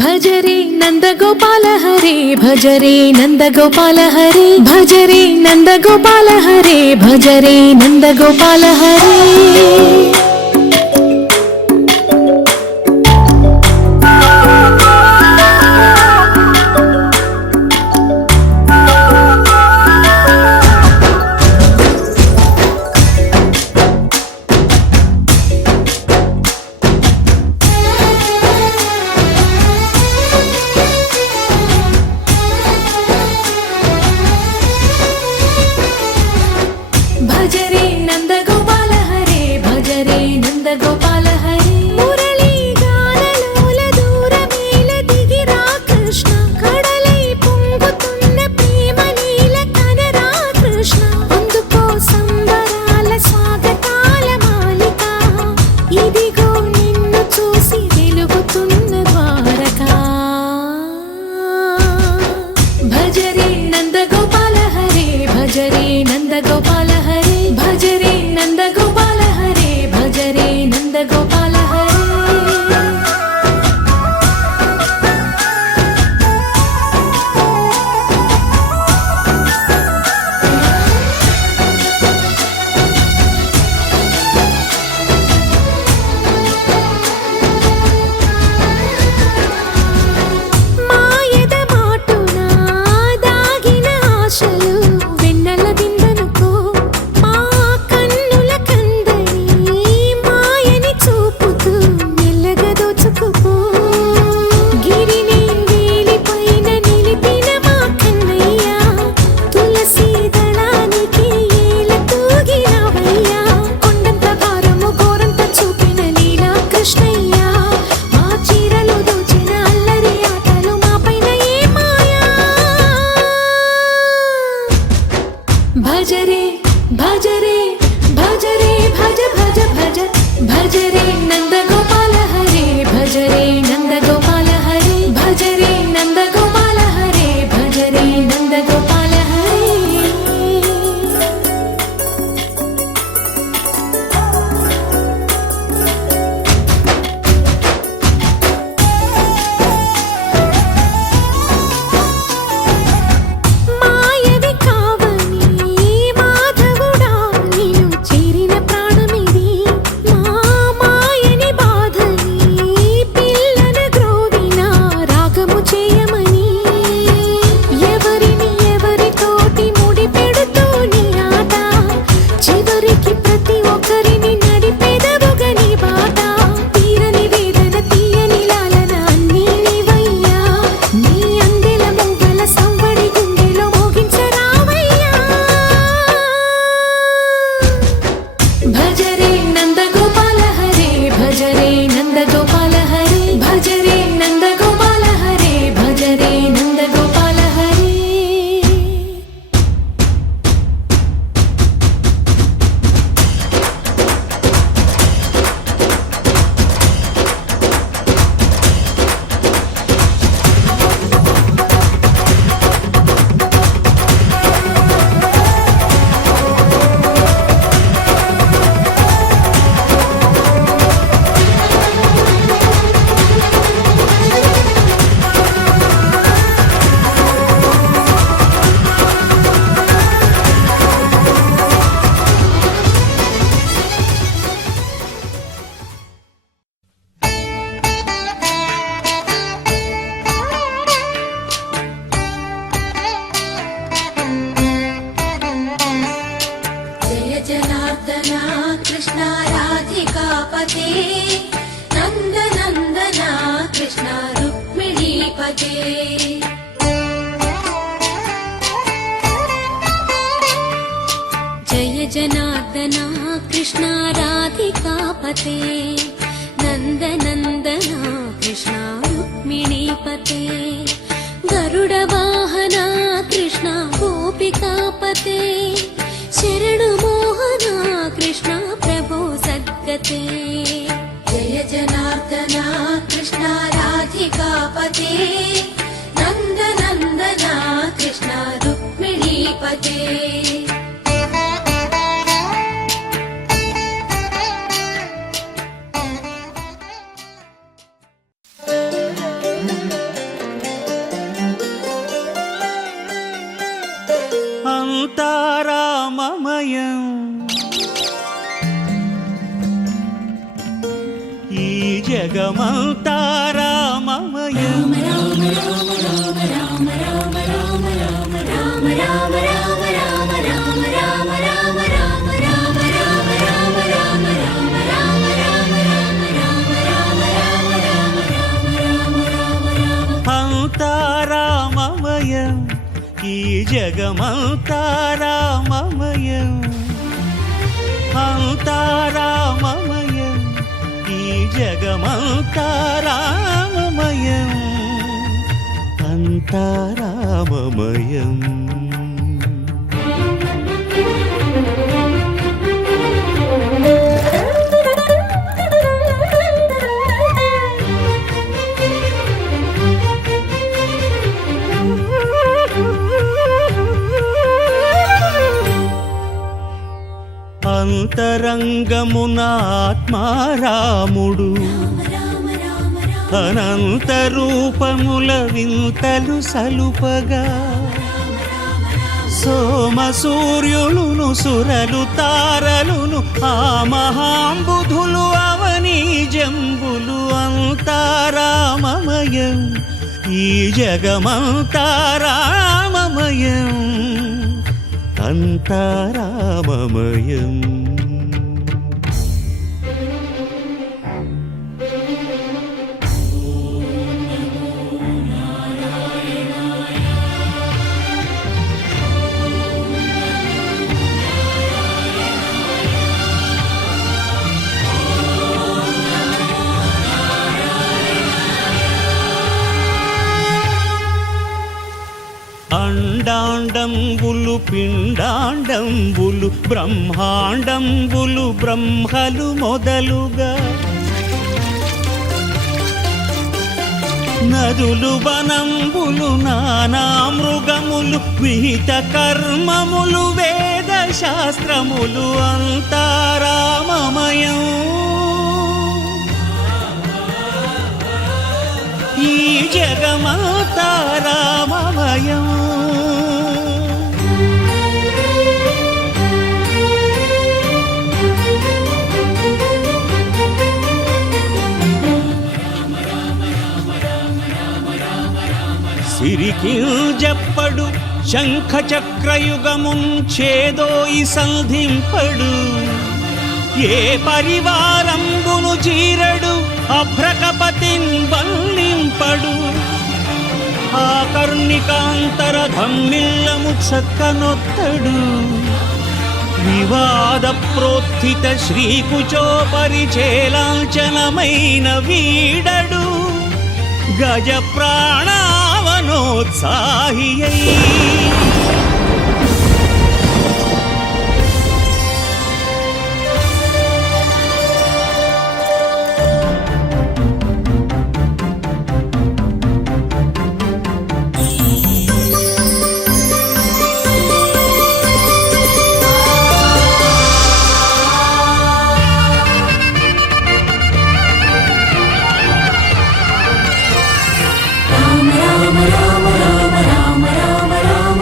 भजरे नंदगोपाल हरे भजरे नंदगोपाल हरे भजरे नंदगोपाल हरे भजरे नंदगोपाल हरे भजरे नंदगोपाल हरे भजरे नंदगोपाल हरे मुरली गानलोल दूरमेल दिगिरा कृष्ण कड़लै పొంగుతున్న ప్రేమ నీల కనరా కృష్ణ అందుకో సంబరాల స్వాగతాల మాలిక ఇదిగో నిన్ను చూసి వెలుగుతున్న ద్వారకా భజరే నందగోపాల హరే భజరే నందగోపాల भजरे नंदगोपाल हरे भजरे नंदगोपाल हरे మాయద మాటునా దాగిన ఆశలు వెన్నెల బిందెనుకో भजरे भजरे भजरे भज भज भज भजरे नंदगोपाल हरे भजरे नंदगोपाल हरे भजरे नंदगोपाल हरे भजरे नंदगोपाल हरे పిల్ల జనార్దన కృష్ణ రాధికాపతే నందనందన కృష్ణ రుక్మిణీపతే జయ జనార్దన కృష్ణ రాధికాపతే నందనందన కృష్ణ రుక్మిణీపతే గరుడ వాహన కృష్ణ గోపికాపతే శరణు మోహన కృష్ణ ప్రభో సద్గతే జయ జనార్దన కృష్ణ రాధికాపతే నందనందన కృష్ణ రుక్మిణీపతే అంతారామమయం ఈ జగమంతారామమయం అంతారామమయం ఈ జగమంతారామమయం అంతారామమయం ఈ జగమంతారామమయం అంతారామమయం అంతరంగమున ఆత్మారాముడు అనంత రూపముల వింతలు సలుపగా సోమ సూర్యులును సురలు తారలును ఆ మహాంబుధులు అవనీ జంబులు అంతారామమయం ఈ జగమంతారామమయం అంతారామమయం అండాండంబులు పిండాండంబులు బ్రహ్మాండంబులు బ్రహ్మలు మొదలుగా నదులు వనంబులు నానా మృగములు విహిత కర్మములు వేద శాస్త్రములు అంతారామమయం ఈ జగమంతారామమయం సిరికి జప్పడు శంఖ చక్రయుగముంచేదోయి సంధింపడు ఏ పరివారంబును చీరడు అభ్రకపతిన్ వల్లింపడు ఆకర్ణికాంతర ధమ్మిల్లము చక్కనొత్తడు వివాద ప్రోత్థిత శ్రీకుచో పరిచేలాంఛనమైన వీడడు గజ ప్రాణావనోత్సాహియై రామ రామ రామ రామ రామ రామ రామ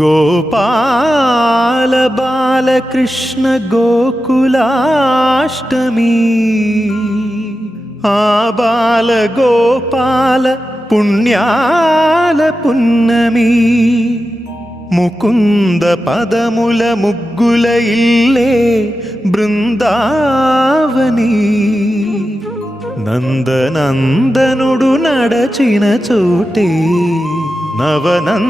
గోపాల బాలకృష్ణ గోకులాష్టమి ఆ బాల గోపాల పుణ్యాల పున్నమి ముకుంద పదముల ముగ్గుల ఇల్లే బృందావని నందనందనుడు నడచిన చోటే నవనందనవని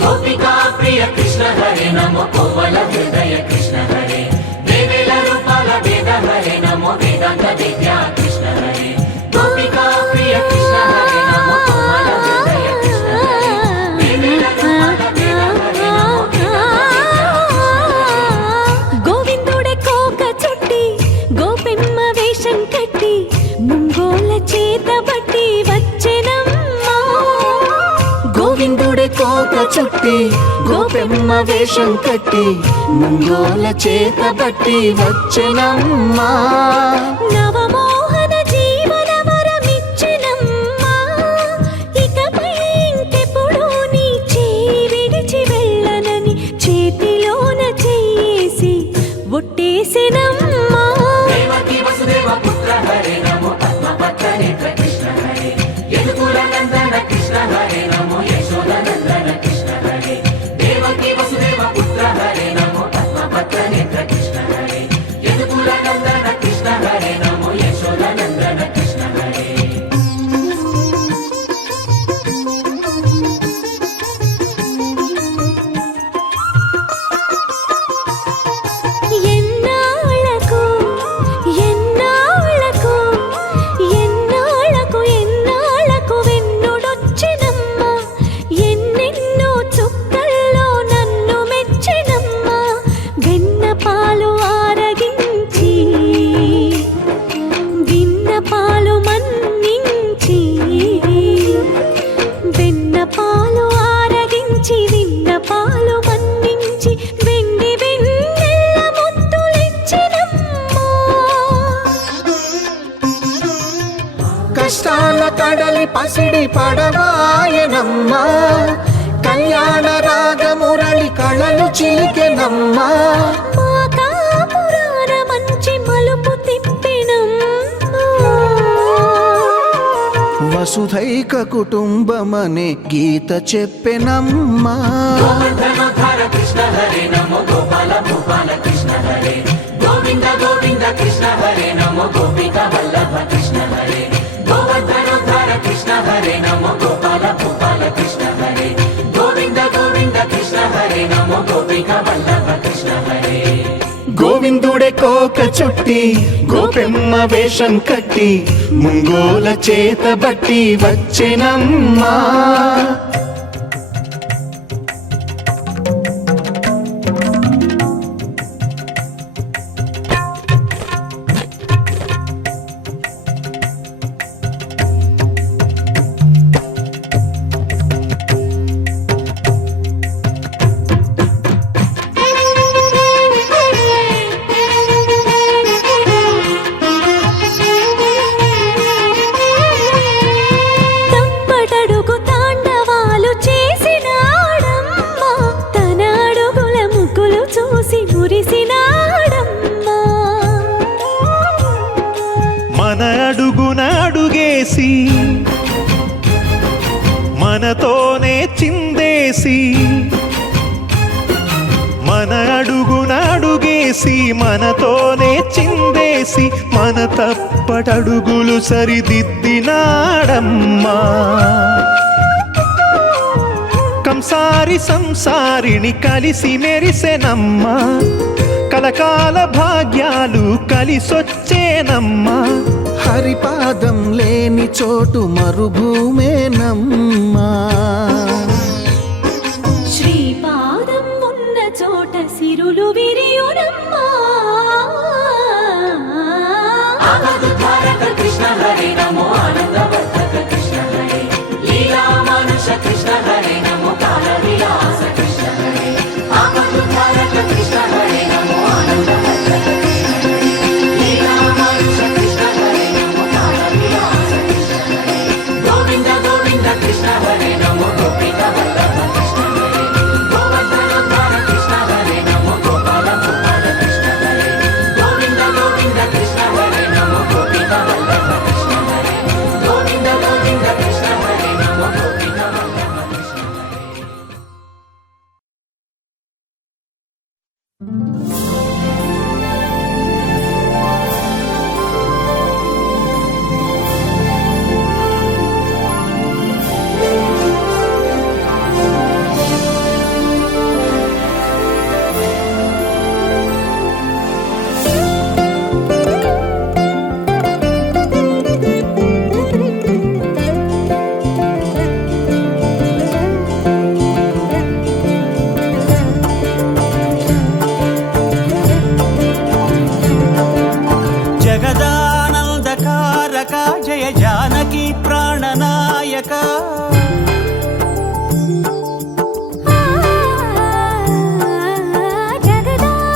గోపికా ప్రియ కృష్ణ హరే నమో కోమల హృదయ కృష్ణ హరే దేవేల రూపాల వేద హరే నమో వేదాంత విద్యా కృష్ణ హరే గోపికా ప్రియ కృష్ణ హరే నమో కోమల హృదయ కృష్ణ హరే దేవేల రూపాల వేద హరే నమో గోవిందుడే కోక చుట్టి గోపెమ్మ వేషం కట్టి ముంగోల చేత బట్టి వచ్చెనమ్మా గోవిందుడే కోక చుట్టి గోపెమ్మ వేషం కట్టి ముంగోల చేత బట్టి వచ్చెనమ్మా నవమోహన జీవన వరమిచ్చెనమ్మా ఇకపై ఇంకెప్పుడు నీ చేయి విడిచి వెళ్ళనని చేతిలోన చేసి ఒట్టేసెనమ్మా దేవకీ వసుదేవ పుత్ర హరే నమో పద్మపత్ర నేత్ర కృష్ణ హరే యదుకుల నందన కృష్ణ హరే నమో యశోద నందన కృష్ణ హరే దేవకీ వసుదేవ పుత్ర హరే నమో పద్మపత్ర నేత్ర కృష్ణ హరే యదుకుల నందన కృష్ణ హరే నమో యశోద నందన కృష్ణ హరే ఎన్నాళ్ళకు ఎన్నాళ్ళకు ఎన్నాళ్ళకు ఎన్నాళ్ళకు వెన్నుడొచ్చినమ్మా ఎన్నెన్నో చుక్కల్లో నన్ను మెచ్చినమ్మా వెన్న పాలు ఆరగించి విన్న పాలు మన్నించి వెన్న పాలు ఆరగించి విన్న పాలు మన్నించి వెండి వెన్నెల్ల ముద్దులిచ్చినమ్మా కష్టాల కడలి పసిడి పడవాయనమ్మా కళ్యాణ రాగమురళి కళలు చిలికెనమ్మా మా కాపురాన మంచి మలుపు తిప్పినమ్మా వసుధైక కుటుంబమనే గీత చెప్పెనమ్మా గోవర్ధనోద్ధార కృష్ణ హరే నమో గోపాల భూపాల కృష్ణ హరే గోవింద గోవింద కృష్ణ హరే నమో గోపిక వల్లభ కృష్ణ హరే గోవర్ధనోద్ధార కృష్ణ హరే నమో గోపాల భూపాల కృష్ణ హరే గోవింద గోవింద కృష్ణ హరే నమో గోపిక వల్లభ కృష్ణ హరే గోవిందుడే కోక చుట్టి గోపెమ్మ వేషం కట్టి ముంగోల చేత బట్టి వచ్చెనమ్మా తప్పటడుగు తాండవాలు చేసినాడమ్మా తన అడుగుల ముగ్గులు చూసి మురిసినాడమ్మా మన అడుగున అడుగేసి మనతోనే చిందేసి మన అడుగున అడుగేసి మనతోనే చిందేసి మన తప్పటడుగులు సరిదిద్దినాడమ్మా కంసారి సంసారిని కలిసి మెరిసెనమ్మా కలకాల భాగ్యాలు కలిసొచ్చేనమ్మా హరిపాదం లేని చోటు మరుభూమేనమ్మా శ్రీపాదం ఉన్న చోట సిరులు విరియునమ్మా ఆపదుద్ధారక కృష్ణ హరే నమో ఆనందవర్ధక కృష్ణ హరే లీలా మానుష కృష్ణ హరే నమో కాల విలాస కృష్ణ హరే ఆపదుద్ధారక కృష్ణ హరే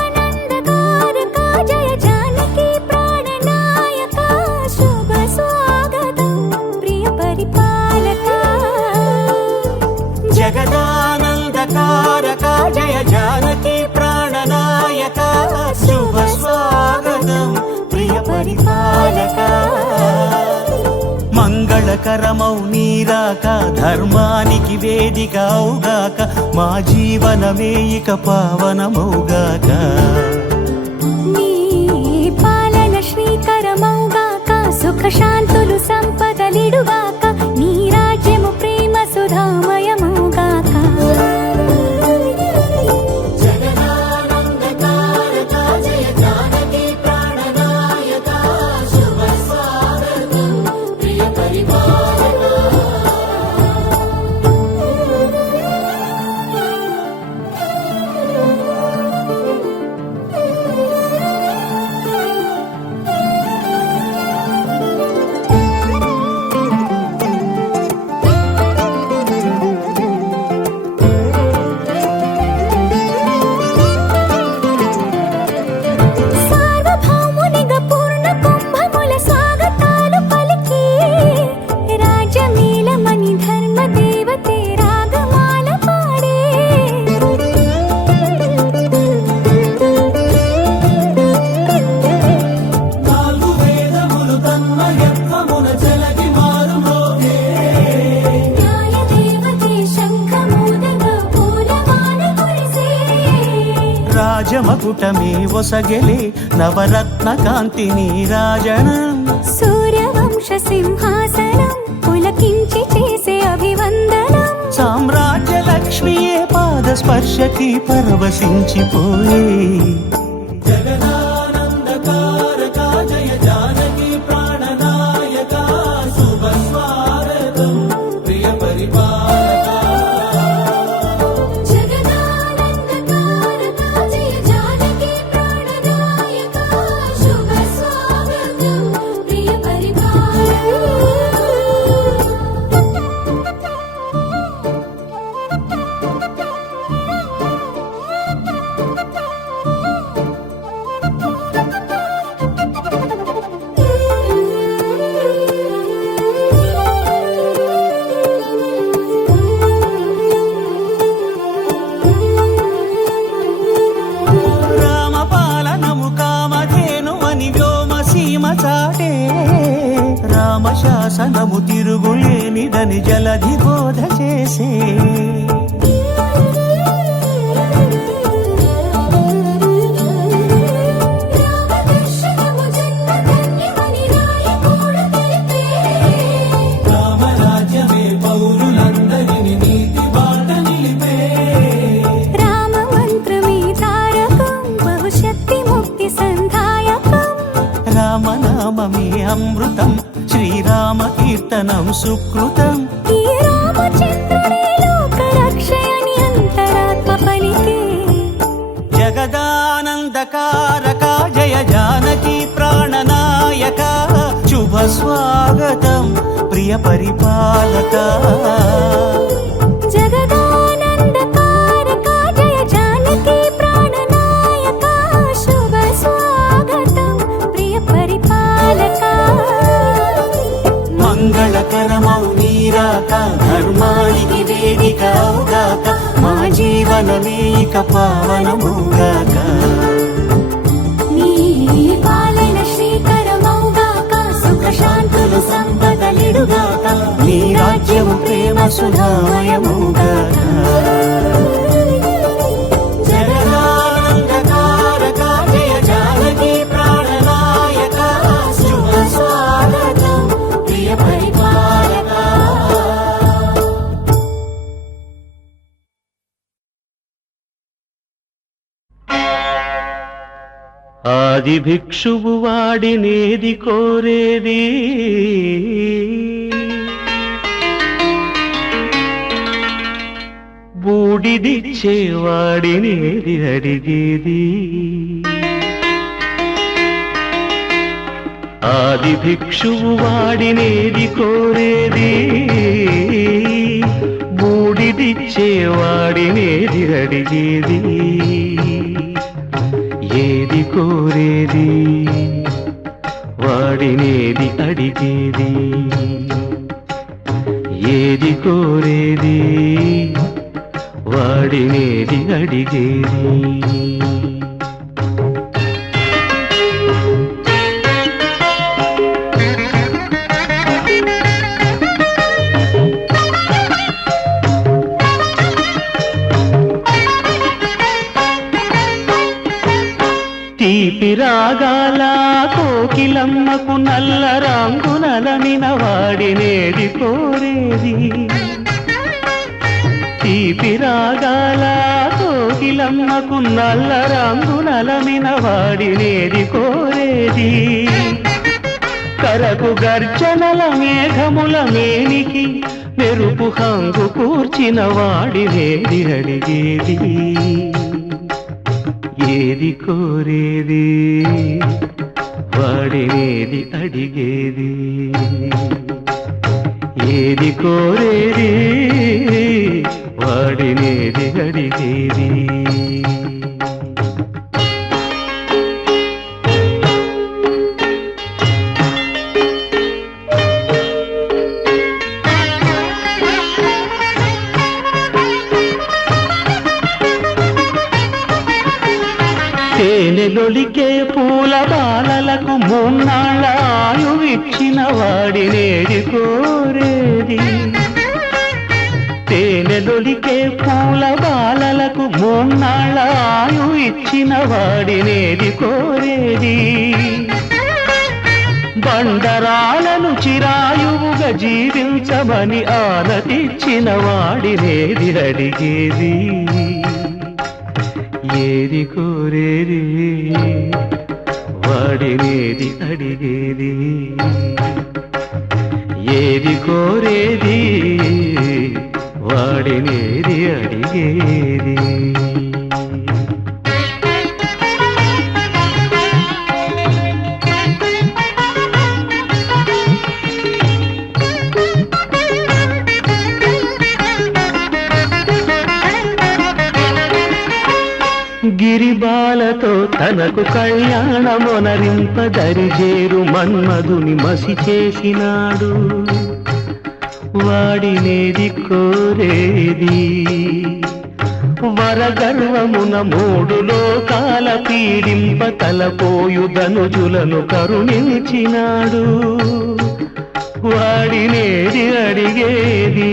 జగదానందకారక జయ జానకి ప్రాణనాయక శుభ స్వాగతం ప్రియ పరిపాలక జగదానందకారక జయ జానకి ప్రాణనాయక శుభ స్వాగతం ప్రియ పరిపాలక మంగళకరమౌ నీరాక ధర్మానికి వేదిక అవుగాక మా జీవనమే ఇక పావనమౌగాక నీ పాలన శ్రీకరమౌగాక సుఖ శాంతులు సంపదలిడుగాక నీ రాజ్యము ప్రేమ సుధామయమౌగాక జగదానందకారక జయ జానకి ప్రాణనాయక శుభ స్వాగతం ప్రియ పరిపాలక సార్వభౌమునిగా పూర్ణ కుంభముల స్వాగతాలు పలికి రాజమేళమణి ధర్మ దేవతే రాగమాల పాడే నాలుగు వేదములు తన్మయత్వమున చెలగి మారుమోగే న్యాయ దేవతే శంఖమూదగా పూలవాన కురిసే రాజమకుటమే ఒసగెలే నవరత్న కాంతిని రాజనం సూర్యవంశ సింహాసనం పులకించి చేసే అభివందనం సామ్రాజ్య లక్ష్మియే పాద స్పర్శకి పరవశించిపోయే జగదానందకారక జయ జానకి ప్రాణనాయక శుభ స్వాగతం ప్రియ పరిపాలక జగదానందకారక జయ జానకి ప్రాణనాయక శుభ స్వాగతం ప్రియ రామపాలనము కామధేను అని వ్యోమసీమ చాటే రామశాసనము తిరుగులేనిదని జలధి బోధ చేసే రామదర్శనము జన్మధన్యమని రాయకూడ తెలిపే రామరాజ్యమే పౌరులందరిని నీతి బాట నిలిపే రామ మంత్రమే తారకం బహుశక్తి ముక్తి సంధాయకం రామనామమే అమృతం శ్రీరామ కీర్తనం సుకృతం ఈ రామచంద్రుడే లోక రక్షయని అంతరాత్మ పలికే జగదానందకారక జయ జానకి ప్రాణనాయక శుభ స్వాగతం ప్రియ పరిపాలక జగదానందకారక జయ జానకి ప్రాణనాయక శుభ స్వాగతం ప్రియ పరిపాలక మంగళకరమౌ నీరాక ధర్మానికి వేదిక అవుగాక మా జీవనమే ఇక పావనమౌగాక నీ పాలన శ్రీకరమౌగాక సుఖ శాంతులు సంపదలిడుగాక నీ రాజ్యము ప్రేమ సుధామయమౌగాక జగదానందకారక జయ జానకి ప్రాణనాయక శుభ స్వాగతం ప్రియ పరిపాలక ఆది భిక్షువు వాడినేది కోరేది బూడిదిచ్చేవాడినేది అడిగేది ఆది భిక్షువు వాడినేది కోరేది వాడినేది అడిగేది ఏది కోరేది వాడినేది అడిగేది ఏది కోరేది వాడినేది అడిగేది తీపి రాగాల కోకిలమ్మకు నల్ల రంగునలమిన వాడినేది కోరేది తీపి రాగాల కోకిలమ్మకు నల్ల రంగునలమిన వాడినేది కోరేది కరకు గర్జనల మేఘముల మేనికి మెరుపు హంగు కూర్చిన వాడినేది అడిగేది ఏది కోరేది వాడినేది అడిగేది ఏది కోరేది వాడినేది అడిగేది తేనెలొలికే పూల బాలలకు మూన్నాళ్ళ ఆయువిచ్చిన వాడినేది కోరేది తేనెలొలికే పూల బాలలకు మూన్నాళ్ళ ఆయువిచ్చిన వాడినేది కోరేది బండరాలను చిరాయువుగా జీవించమని ఆనతిచ్చిన వాడినేది అడిగేది ఏది కోరేది వాడినేది అడిగేది ఏది కోరేది వాడినేది అడిగేది గిరిబాలతో తనకు కళ్యాణమొనరింప దరిజేరు మన్మధుని మసి చేసినాడు వాడినేది కోరేది వరగర్వమున మూడు లోకాల పీడింప తలపోయు ధనుజులను కరుణించినాడు వాడినేది అడిగేది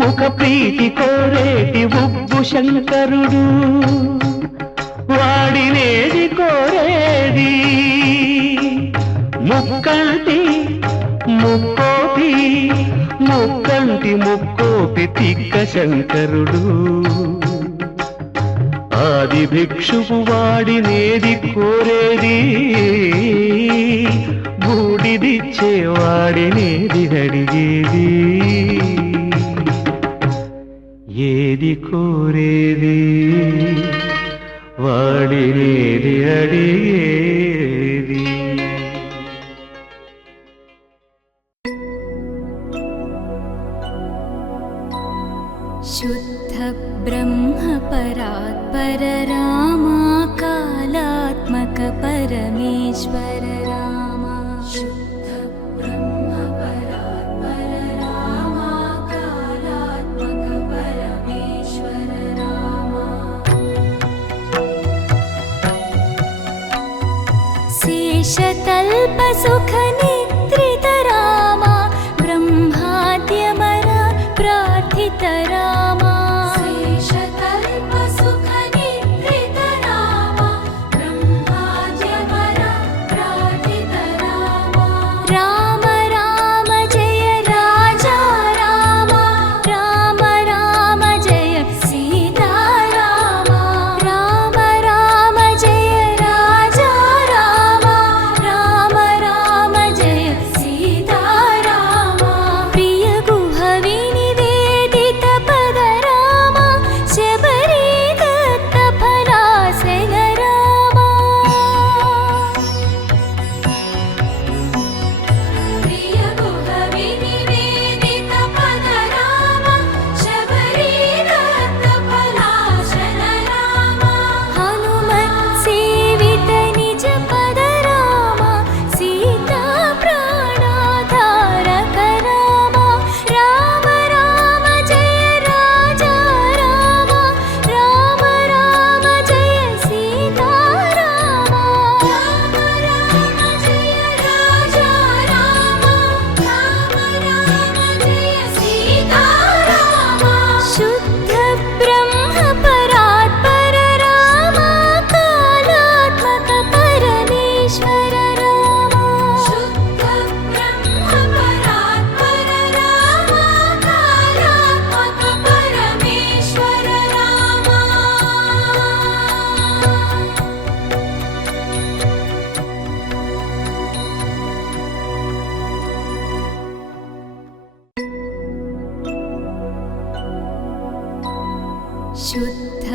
ముఖ ప్రీతి కోరేటి ఉబ్బు శంకరుడు వాడినేది కోరేది ముక్కంటి ముక్కోపి ముక్కంటి ముక్కోపి తిక్క శంకరుడు ఆది భిక్షువు వాడినేది కోరేది బూడిదిచ్చే వాడినేది అడిగేది ఏది కోరేది వాడినేది అడిగేది शुद्ध ब्रह्म परात्पर रामा कालात्मक परमेश्वर रामा शुद्ध ब्रह्म परात्पर रामा कालात्मक परमेश्वर रामा शेषतल्प सुख निद्रित रामा ब्रह्माद्यमर प्रार्थित रामा शेषतल्प सुख निद्रित रामा ब्रह्माद्यमर प्रार्थित रामा राम राम जय राजा रामा राम राम जय सीता रामा राम राम जय राजा रामा राम राम जय शुद्ध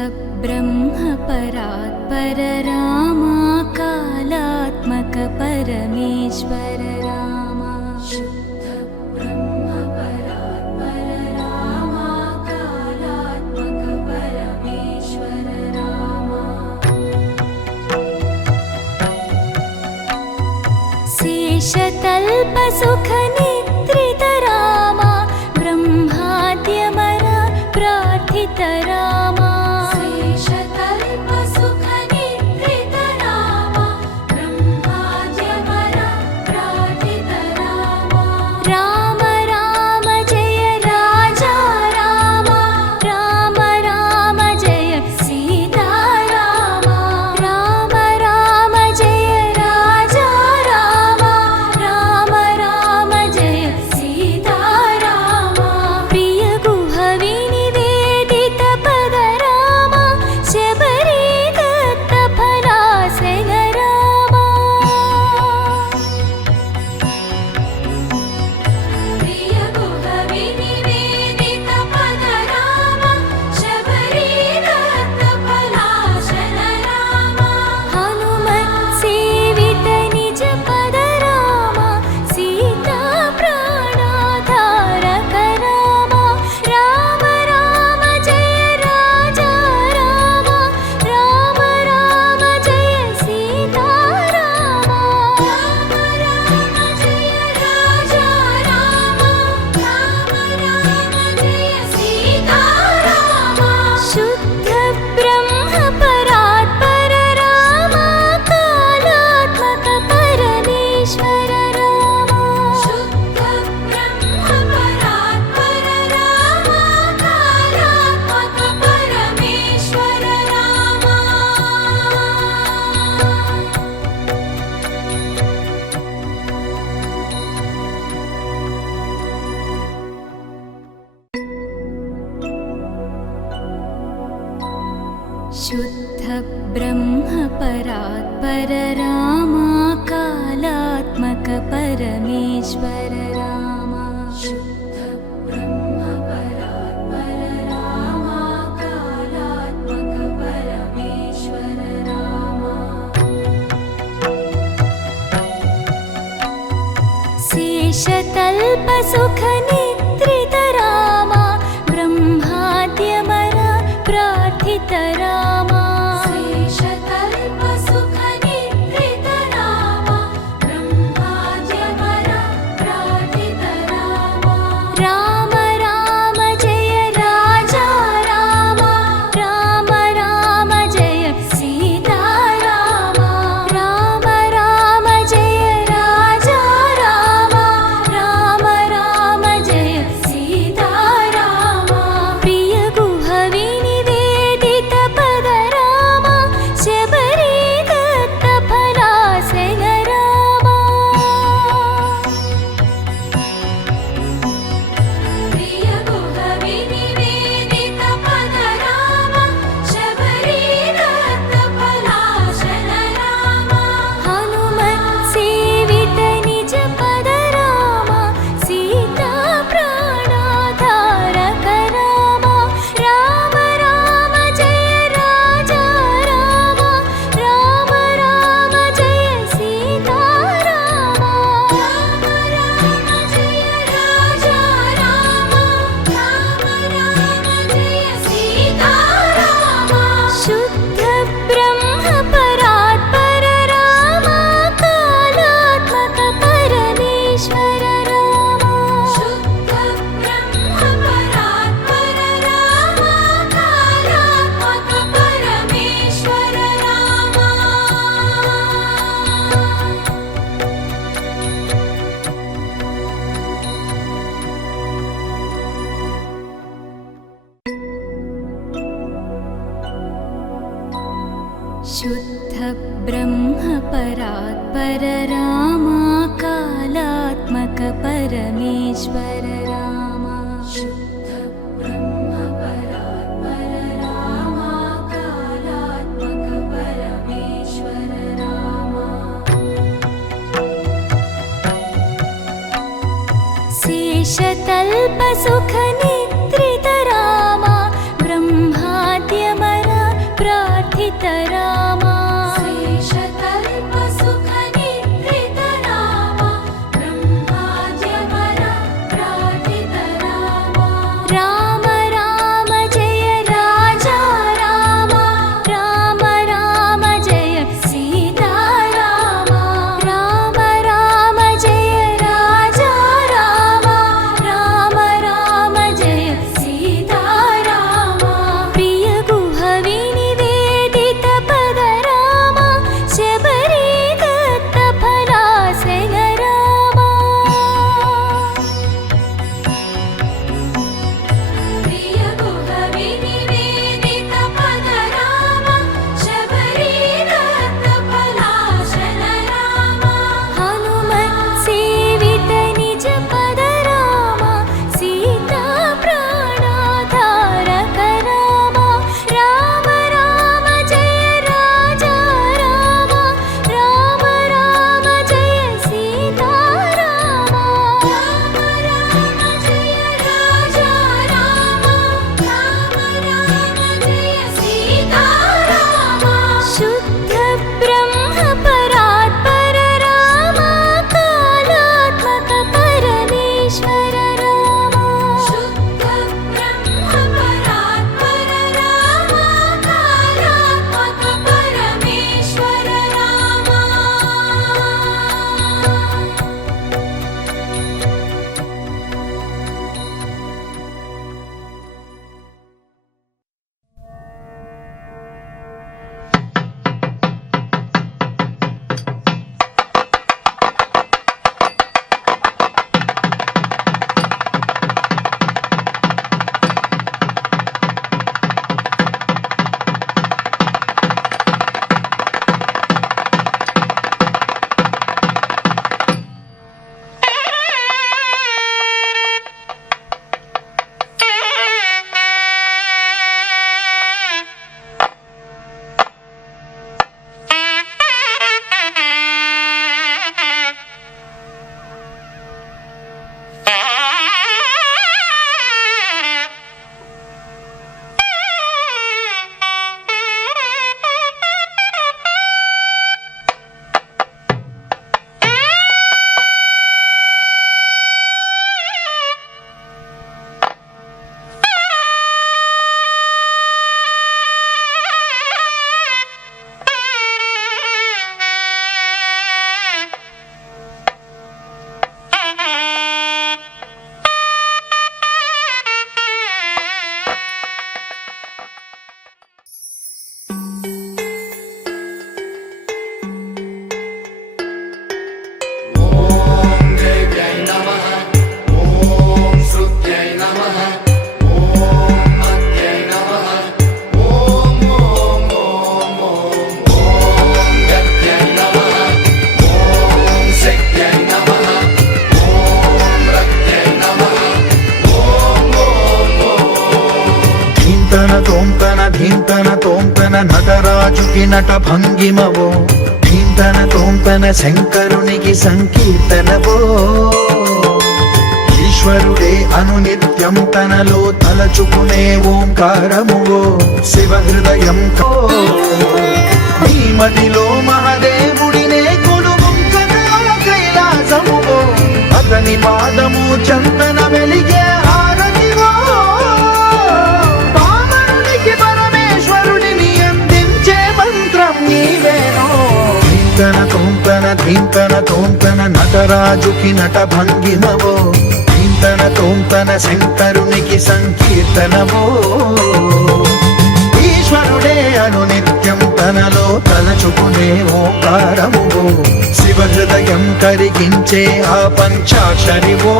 ब्रह्म परात्पर रामा कालात्मक परमेश्वर रामा शुद्ध ब्रह्म परात्पर रामा कालात्मक परमेश्वर रामा शेषतल्प सुख निद्रित रामा ब्रह्माद्यमर प्रार्थित रामा शेषतल्प सुख निद्रित रामा ब्रह्माद्यमर प्रार्थित रामा राम राम जय राजा रामा राम राम जय सीता रामा राम राम जय राजा रामा राम राम जय सीता रामा प्रिय गुह विनिवेदित पद रामा शबरी दत्त फलासन रामा प्रिय गुह विनिवेदित पद रामा शबरी दत्त फलासन रामा हनुमत् सेवित निज पद रामा सीता प्राणाधारक रामा राम राम जय राजा रामा राम राम जय सीता रामा राम राम जय राजा रामा राम राम जय सीता रामा शुद्ध ब्रह्म परात्पर रामा कालात्मक परमेश्वर रामा शुद्ध ब्रह्म परात्पर रामा कालात्मक परमेश्वर रामा शुद्ध ब्रह्म परात्पर रामा कालात्मक परमेश्वर रामा शुद्ध ब्रह्म परात्पर रामा कालात्मक परमेश्वर रामा शेषतल्प सुख निद्रित रामा ब्रह्माद्यमर प्रार्थित रामा शेषतल्प सुख निद्रित रामा ब्रह्माद्यमर प्रार्थित रामा राम राम जय राजा रामा राम राम जय सीता रामा राम राम जय राजा रामा राम राम जय सीता रामा प्रिय गुह विनिवेदित पद रामा शबरी दत्त फलासन रामा प्रिय गुह विनिवेदित पद रामा शबरी दत्त फलासन रामा हनुमत् सेवित निज पद रामा सीता प्राणाधारक रामा राम राम जय राजा रामा राम राम जय सीता रामा राम राम जय राजा रामा राम राम जय सीता रामा शुद्ध ब्रह्म परात्पर रामा कालात्मक परमेश्वर रामा शुद्ध ब्रह्म परात्पर रामा कालात्मक परमेश्वर रामा शुद्ध ब्रह्म परात्पर रामा कालात्मक परमेश्वर रामा शुद्ध ब्रह्म परात्पर रामा कालात्मक परमेश्वर रामा शेषतल्प सुख निद्रित रामा ब्रह्माद्यमर తోంతన ధీంతన తోంతన నటరాజుకి నట భంగిమవో ధీంతన తోంతన శంకరునికి సంకీర్తనవో ఈశ్వరుడే అనునిత్యం తనలో తలచుకునే ఓంకారమువో శివ హృదయం నీ మదిలో మహాదేవుడినే కొలువుంకగా కైలాసమువో అతని పాదము చందన వెలిగే హారతివో పామరునికి పరమేశ్వరుడిని అందించే మంత్రం నీవేనో ధీంతన తోంతన ధీంతన తోంతన నటరాజుకి నట భంగిమవో ధీంతన తోంతన శంకరునికి సంకీర్తనవో ఈశ్వరుడే అనునిత్యం తనలో తలచుకునే ఓంకారమువో శివ హృదయం కరిగించే ఆ పంచాక్షరివో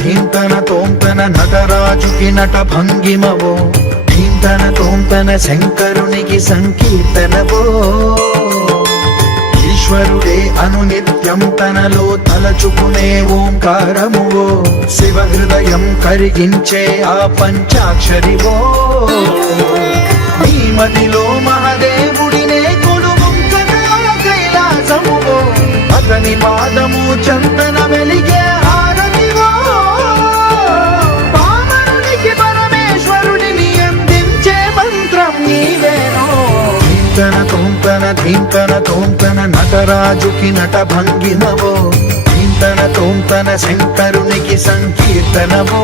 ధీంతన తోంతన నటరాజుకి నట భంగిమవో ధీంతన తోంతన శంకరునికి సంకీర్తనవో ఈశ్వరుడే అనునిత్యం తనలో తలచుకునే ఓంకారమువో శివ హృదయం కరిగించే ఆ పంచాక్షరివో నీ మదిలో మహాదేవుడినే కొలువుంకగా కైలాసమువో అతని పాదము చందన వెలిగే హారతివో పామరునికి పరమేశ్వరుడిని అందించే మంత్రం నీవేనో ధీంతన తోంతన ధీంతన తోంతన నటరాజుకి నట భంగిమవో ధీంతన తోంతన శంకరునికి సంకీర్తనవో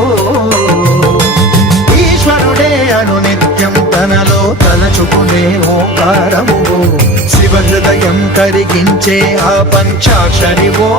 ఈశ్వరుడే అనునిత్యం తనలో తలచుకునే ఓంకారమువో శివ హృదయం కరిగించే ఆ పంచాక్షరివో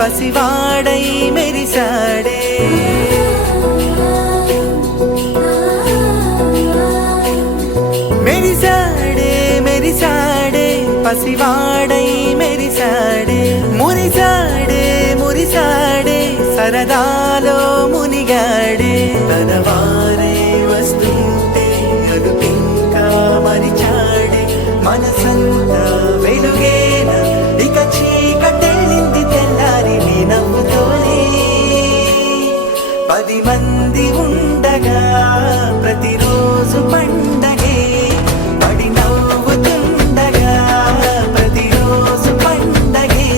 పసివాడై మెరిసాడే మెరిసాడే మెరిసాడే పసివాడై మెరిసాడే మురిసాడే మురిసాడే సరదాలో మునిగాడే తన వారే వస్తుంటే అదుపింకా మరిచాడే మనసంతా వెలుగేనా ఇక చీకటెళ్ళింది తెల్లారి నీ నవ్వుతోనే 10 మంది ఉండగా ప్రతిరోజు పండగే పడి నవ్వుతుండగా ప్రతిరోజు పండగే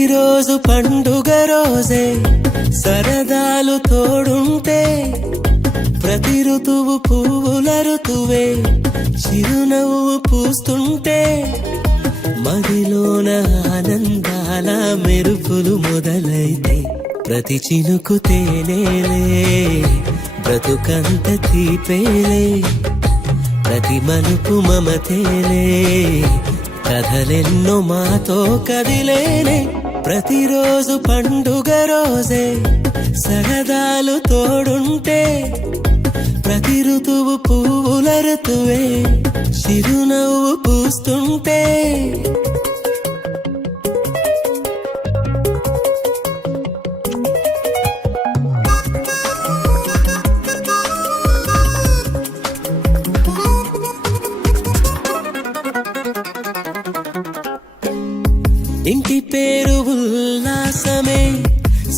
ప్రతిరోజు పండుగ రోజే సరదాలు తోడుంటే ప్రతి ఋతువు పువ్వుల ఋతువే చిరునవ్వు పూస్తుంటే మదిలోన ఆనందాల మెరుపులు మొదలైతే ప్రతి చినుకు తేనేలే బ్రతుకంత తీపేలే ప్రతి మలుపు మమతేలే కథలెన్నో మాతో కదిలేనే ప్రతిరోజు పండుగ రోజే సరదాలు తోడుంటే ప్రతి ఋతువు పువ్వుల ఋతువే చిరునవ్వు పూస్తుంటే ఇంటి పేరు ఉల్లాసమే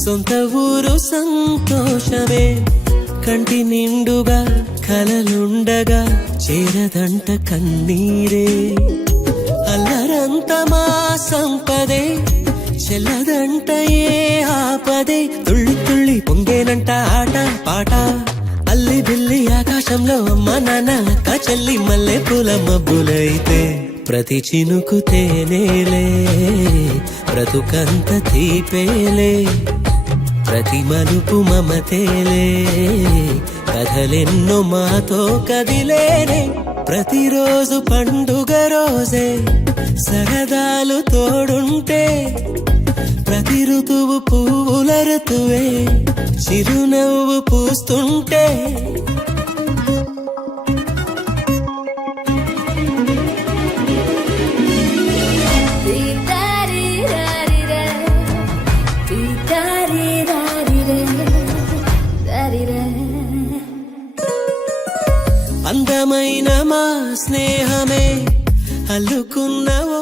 సొంత ఊరు సంతోషమే కంటి నిండుగా కలలుండగా చేరదంట కన్నీరే అల్లరంత మా సంపదే చెల్లదంట ఏ ఆపదే తుళ్ళి తుళ్ళి పొంగేనంట ఆట పాట అల్లి బిల్లి ఆకాశంలో అమ్మ నాన్న అక్క చెల్లి మల్లె పూల మబ్బులైతే ప్రతి చినుకు తేనేలే బ్రతుకంత తీపేలే ప్రతి మలుపు మమతేలే కథలెన్నో మాతో కదిలేనే ప్రతిరోజు పండుగ రోజే సరదాలు తోడుంటే ప్రతి ఋతువు పువ్వుల ఋతువే చిరునవ్వు పూస్తుంటే అందమైన మా స్నేహమే అల్లుకున్న ఓ